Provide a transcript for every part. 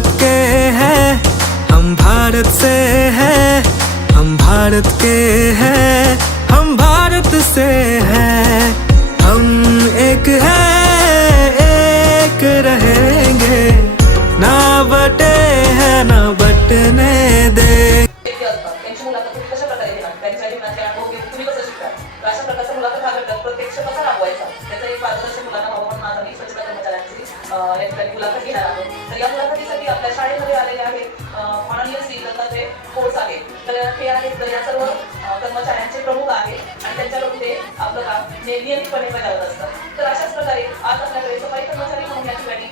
भारत के हैं, हम भारत से हैं, हम भारत के हैं, हम भारत से हैं, हम एक हैं, एक रहेंगे, ना बटे हैं ना बटने दे। त्यांची मुलाखत कशा प्रकारे घेणार, त्यांच्या जीवनातले अनुभव घेऊन तुम्ही कसं शिकणार, अशा प्रकारचा मुलाखत हा घटक प्रत्यक्ष कसा राबवायचा, त्याचा एक मार्गदर्शक मुलांना व्हावं म्हणून आज आम्ही स्वच्छता कर्मचाऱ्यांची या ठिकाणी मुलाखत घेणार आहोत. तर या मुलाखतीसाठी आपल्या शाळेमध्ये आलेले आहेत माननीय श्री दत्तात्रय कोळस आहेत. तर हे आहेत तर या सर्व कर्मचाऱ्यांचे प्रमुख आहेत आणि त्यांच्याकडून ते आपलं काम नियमितपणे बजावत असतात. तर अशाच प्रकारे आज आपल्याकडे सफाई कर्मचारी म्हणून या ठिकाणी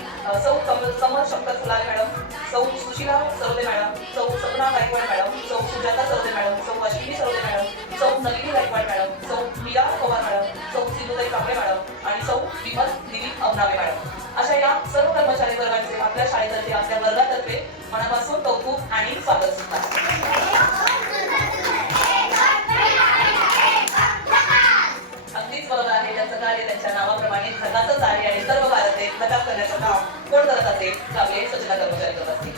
सौ कमल शंकर फुलार मॅडम, सौ सुशीला सरोदे मॅडम, सौ सपना गायकवाड मॅडम, सौ सुजाता सरोदे मॅडम, सौ अश्विनी सरोदे मॅडम, सौ नलिनी गायकवाड मॅडम, सौ मीरा पवार मॅडम, सौ सिंधुताई कांबळे मॅडम आणि सौ विमल दिलीप अवनावे मॅडम, अशा या सर्व कर्मचारी वर्गाचे आपल्या शाळेतर्फे आपल्या वर्गातर्फे मनापासून कौतुक आणि स्वागत सुद्धा. अगदीच बरोबर आहे. त्यांचं कार्य त्यांच्या नावाप्रमाणे जगाचंच आहे आणि सर्व भारत एक जगात करण्याचं काम कोण करत असेल तर आपले स्वच्छता कर्मचारी करत असतील.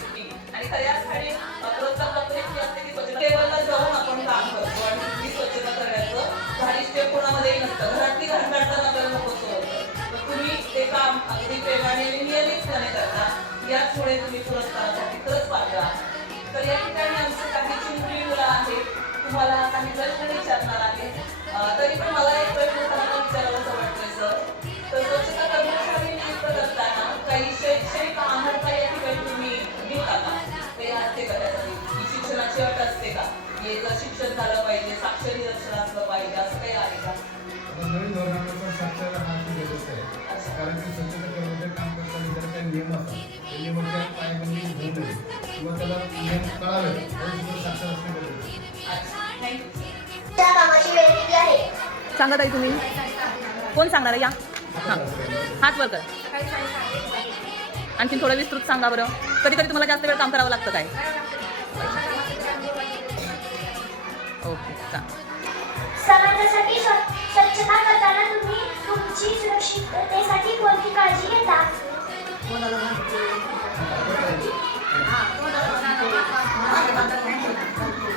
आणि खऱ्या अर्थाने पुरस्कार प्राप्त व्यक्ती असते की स्वच्छता टेबलला जाऊन आपण काम करतो आणि ती स्वच्छता करण्याचं धारिष्ट्य कोणामध्येही नसतं. घरातली घाण काढताना आपल्याला नको होतं. तुम्ही ते काम अगदी प्रेमाने आणि नियमितपणे करता, याचमुळे तुम्ही पुरस्कारासाठी खरंच पात्र आहात. तर या ठिकाणी आमचे काही चिमुकली मुलं आहेत, तुम्हाला काही प्रश्न विचारणार आहेत. तरी पण मला एक प्रश्न त्यांना विचारायला वाटतोय सर. तर स्वच्छता कर्मचारी नियुक्त करताना काही शैक्षणिक आधारता या ठिकाणी तुम्ही देता का? ते असते का त्यासाठी ही शिक्षणाची अट असते का? हे जर शिक्षण झालं पाहिजे, साक्षर निरक्षर असलं पाहिजे, असं काही आहे का? नवीन धोरणानुसार साक्षर हा गरजेचं आहे. कारण की स्वच्छता कर्मचारी काम करताना जर काही नियम असतात त्या नियमाच्या पायबंदी होऊ नये किंवा त्याला नियम कळावे त्यामुळे साक्षर असणे गरजेचं आहे. कामाची वेळ किती आहे? सांगा ताई तुम्ही. कोण सांगणार या? हां, हाच वर कर. आणखीन थोडं विस्तृत सांगा बरं. कधी कधी तुम्हाला जास्त वेळ काम करावं लागतं काय? ओके, समाजासाठी स्वच्छता करताना तुम्ही तुमची सुरक्षिततेसाठी कोणती काळजी घेता?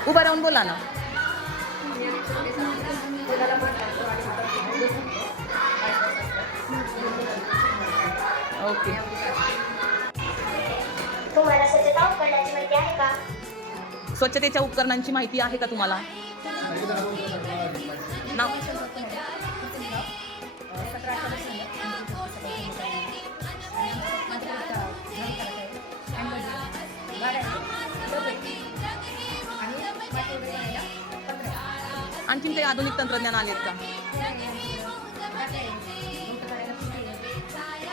उभं राहून बोला ना. ओके. तुम्हाला स्वच्छता उपकरणांची माहिती आहे का? स्वच्छतेच्या उपकरणांची माहिती आहे का तुम्हाला? नाव? आणखीन काही आधुनिक तंत्रज्ञान आलेत का?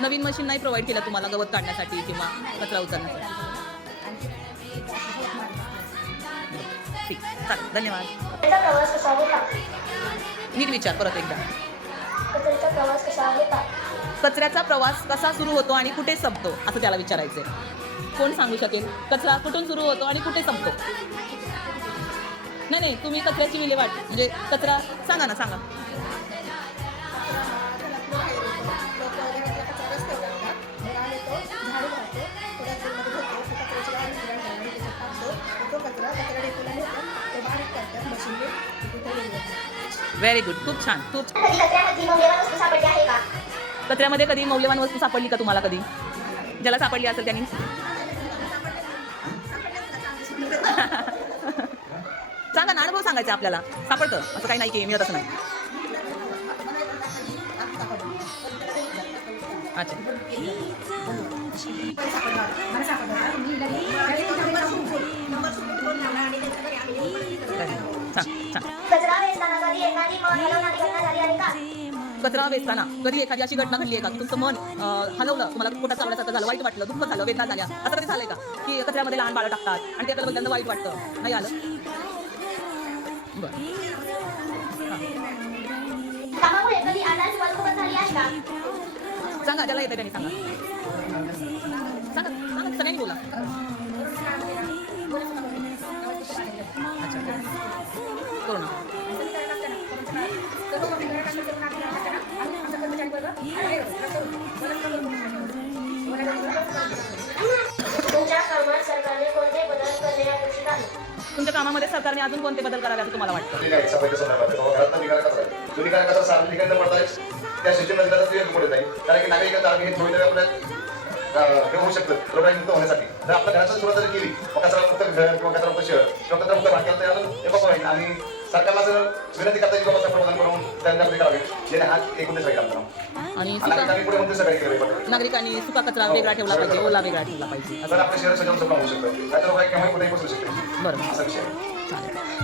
नवीन मशीन नाही प्रोव्हाइड केलं तुम्हाला गवत काढण्यासाठी किंवा कचरा उचलण्यासाठी? ठीक, चालेल, धन्यवाद. कचऱ्याचा प्रवास कसा होता? नीट विचार परत एकदा. कचऱ्याचा प्रवास कसा होता? कचऱ्याचा प्रवास कसा सुरू होतो आणि कुठे संपतो असं त्याला विचारायचंय. कोण सांगू शकेल? कचरा कुठून सुरू होतो आणि कुठे संपतो? नाही, तुम्ही कचऱ्याची विल्हेवाट म्हणजे कचरा सांगा ना, सांगा. व्हेरी गुड, खूप छान, खूप. कचऱ्यामध्ये मौल्यवान वस्तू सापडली आहे का? कचऱ्यामध्ये कधी मौल्यवान वस्तू सापडली का तुम्हाला? कधी ज्याला सापडली असेल त्यांनी सांगा ना. अनुभव सांगायचा आपल्याला. सापडतं असं काही नाही की मिळत असं नाही. अच्छा, कचरा वेचताना कधी एखादी मन हलवणारी घटना झाली आहे का? कचरा वेचताना कधी एखादी अशी घटना घडली आहे का की तुमचं मन हलवलं, तुम्हाला पोटात चावल्यासारखं झालं, वाईट वाटलं, दुःख झालं, वेदना झाल्या, असं कधी झालंय का की कचऱ्यामध्ये लहान बाळं टाकतात आणि ते बघितल्यानंतर वाईट वाटतं? नाही आलं? बरं, कामामुळे कधी आजार किंवा दुखापत झाली आहे का? सांगा, ज्याला येतं त्यांनी सांगा. सांगा, सगळ्यांनी बोला. अच्छा, कोरोना. तुमच्या कामामध्ये सरकारने अजून कोणते बदल करावे असं तुम्हाला वाटतं? ठीक आहे, सफाईच्या संदर्भात आहे. बाबा घरातनं निघाला कचरा आहे. तो निघाला कचरा सार्वजनिकांना पडताय त्या सिस्टमला दिला तर ते पुढे जाईल. कारण की नागरिकांचं आरोग्य हे थोडी तरी आपल्या हे होऊ शकतं रोगराईमुक्त होण्यासाठी. जर आपल्या घराचं सुरुवात जर केली कचरा मुक्त घर किंवा कचरा मुक्त शहर किंवा कचरा मुक्त भाग केला तर अजून हे बाबा होईल. आणि सरकारला जर विनंती करता येईल बाबा प्रबोधन करून त्यांच्याकडे करावे जेणे हा एकूण सगळे काम करा. आणि आणि पुढे म्हणते सगळे केले पाहिजे. नागरिकांनी सुका कचरा वेगळा ठेवला पाहिजे, ओला वेगळा ठेवला पाहिजे तर आपलं शहर सजावून सगळं होऊ शकतं. त्याच्या लोकांना केव्हाही कुठेही बसू शकते. बरोबर. असा विषय आहे.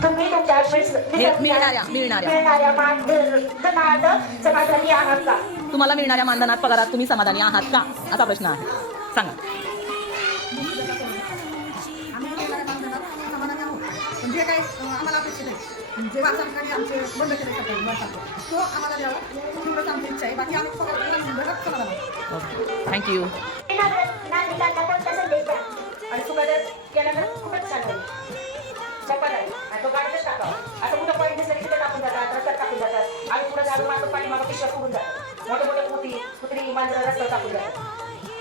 तुम्ही तुमच्या मिळणाऱ्या मानधनात समाधानी आहात का? तुम्हाला मिळणाऱ्या मानधनात पगारात तुम्ही समाधानी आहात का असा प्रश्न आहे. सांगा. जे काही आम्हाला अपेक्षित आहे जेव्हा सरकारने आमचे बंद केले तो आम्हाला द्यावा एवढंच आमची इच्छा आहे. बाकी आम्ही थँक्यू. नागरिकांना कोणता संदेश द्या? आणि सुकाच्या केल्यानंतर खूपच छान होईल. सोपं आहे आणि तो गाडीतच टाकावा. आता कुठं पॉईंट दिसलं की तिथे टाकून जातात, रस्त्यात टाकून जातात आणि पुढे झाडून मागं पाणी मागं पिशव्या सोडून जातात. मोठे मोठे कुत्री मांजरं रस्त्यावर टाकून जातात.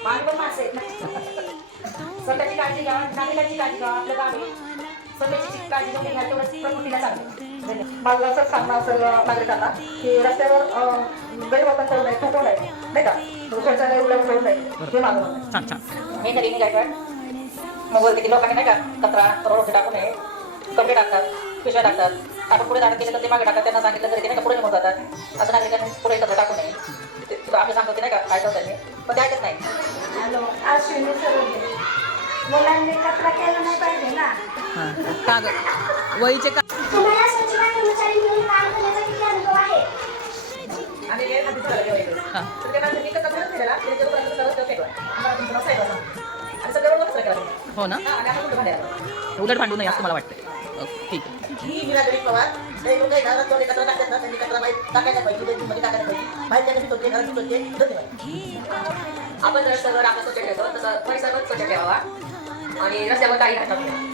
आम्ही पण माणसं आहेत ना. स्वतःची काळजी घ्या, नागरिकांची काळजी घ्या. आपल्या गावी स्वतःची काळजी घेऊन घ्या तेवढंच प्रकृतीला चांगलं. माझं असं सांगणं असेल नागरिकांना की रस्त्यावर गैरवर्तन करू नये, थुंकू नये, नाही का, शौचालय उघडं ठेवू नये हे माझं म्हणणं आहे. छान छान. हे नवीन गायकवाड मग किती लोकांनी नाही का कचरा रोड टाकू नये, कपडे टाकतात, पिशव्या टाकतात. आपण पुढे जाणं केलं तर ते मागे टाकतात. त्यांना सांगितलं तरी ते नाही का पुढे निघून जातात. असं नागरिकांनी पुढे कचरा टाकू नये. आम्ही सांगतो की नाही का ऐकत नाही पण ते ऐकत नाही. हॅलो, अश्विनी सरोदे. मुलांनी कचरा केला नाही पाहिजे ना. हां. कागद वहीचे का तुम्हाला स्वच्छता कर्मचारी म्हणून काम करण्याचा किती अनुभव आहे? आणि हे आधीच झालं जेवायचं. हां. तर ते माणसं विकत कचरा केलेला त्याच्यावर सगळं फेकला. आम्हाला तुमचं नाव साहेब असं. आणि सगळं कचरा केला. हो ना. आणि आपण कुठं भांडायला उलट भांडू नये असं मला वाटतं. ओके, ठीक आहे. ही निरागरी पवार ते लोक घरात जेवढे कचरा टाकतात ना त्यांनी कचरा बाहेर टाकायला पाहिजे, मध्ये टाकायला पाहिजे. बाहेर त्याने होते घरात होते. धन्यवाद. आपण जर सगळं आपण स्वच्छ ठेवतो तसं परिसर स्वच्छ ठेवावा आणि रस्त्यावर काही टाकू नये.